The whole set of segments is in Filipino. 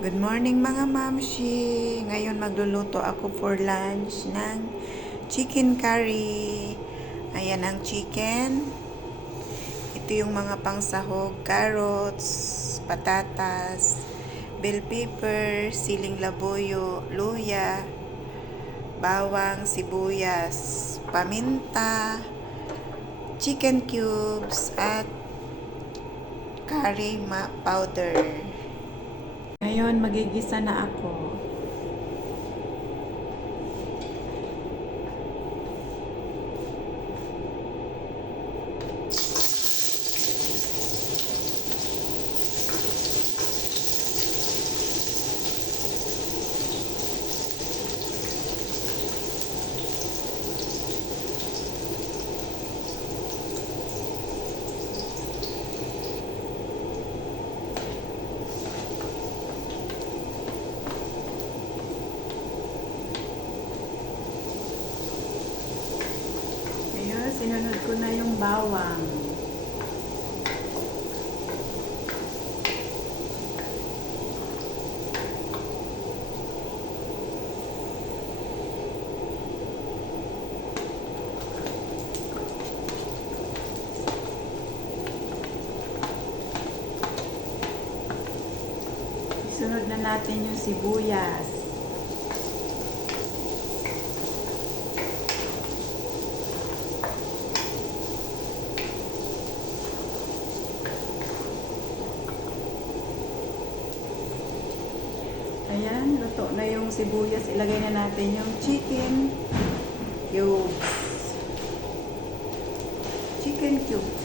Good morning mga mamshi! Ngayon magluluto ako for lunch ng chicken curry. Ayan ang chicken. Ito yung mga pangsahog, carrots, patatas, bell pepper, siling labuyo, luya, bawang, sibuyas, paminta, chicken cubes, at curry powder. Ngayon, magigisa na ako. Sinunod ko na yung bawang. Sunod na natin yung sibuyas. Ayan, luto na yung sibuyas. Ilagay na natin yung chicken cubes. Chicken cubes.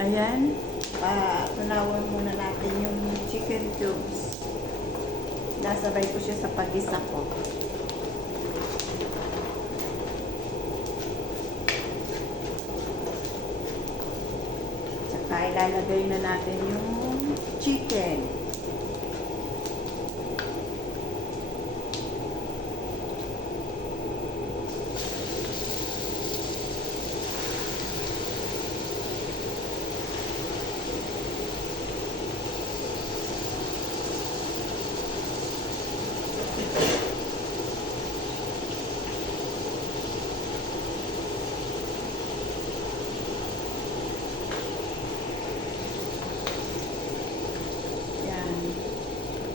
Ayan, tunawan muna natin yung chicken cubes. Nasabay ko siya sa pag-isa ko. Tsaka ilalagay na natin yung chicken.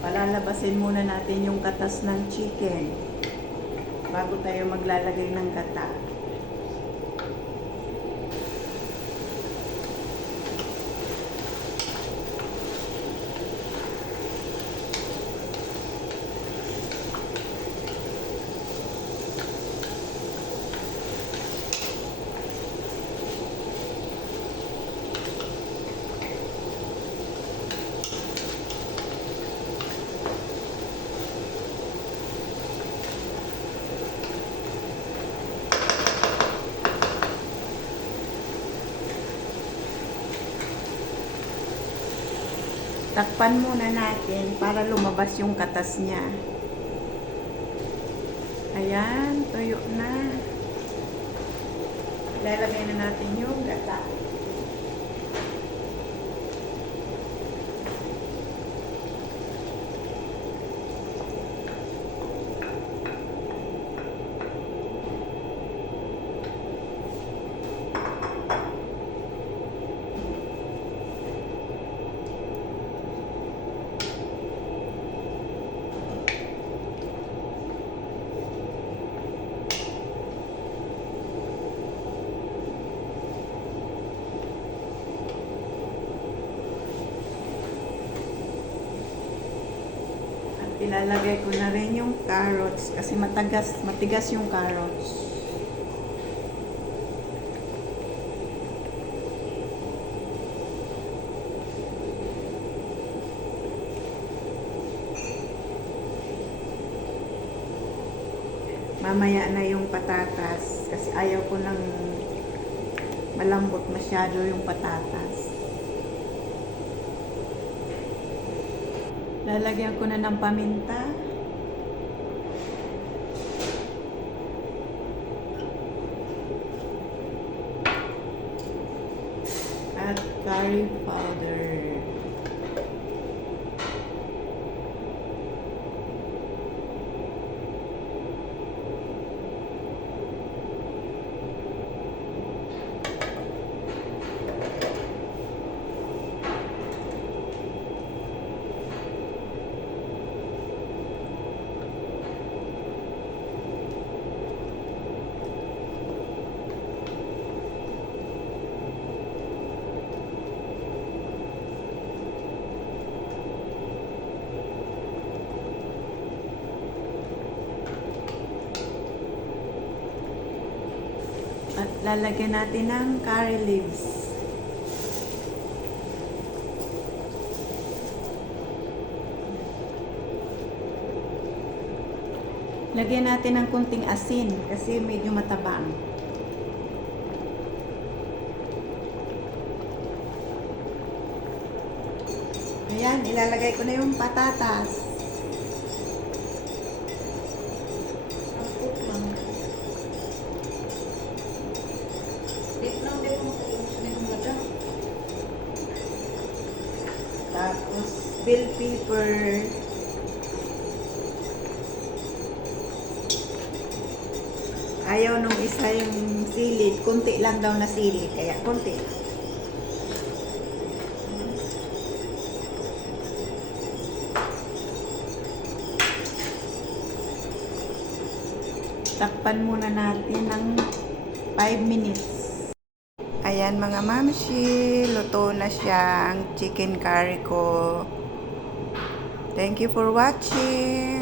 Palalabasin muna natin yung katas ng chicken bago tayo maglalagay ng gata. Takpan muna natin para lumabas yung katas niya. Ayan, tuyo na. Lalagay na natin yung gata. Ilalagay ko na rin yung carrots kasi matigas yung carrots. Mamaya na yung patatas kasi ayaw ko ng malambot masyado yung patatas. Lalagyan ko na ng paminta. At curry powder. At lalagyan natin ng curry leaves. Lagyan natin ng kunting asin kasi medyo matabang. Ayan, ilalagay ko na yung patatas. Tapos, bell pepper. Ayaw nung isa yung sili. Kunti lang daw na sili. Kaya kunti. Takpan muna natin ng 5 minutes. Ayan mga mamshi, luto na siya ang chicken curry ko. Thank you for watching.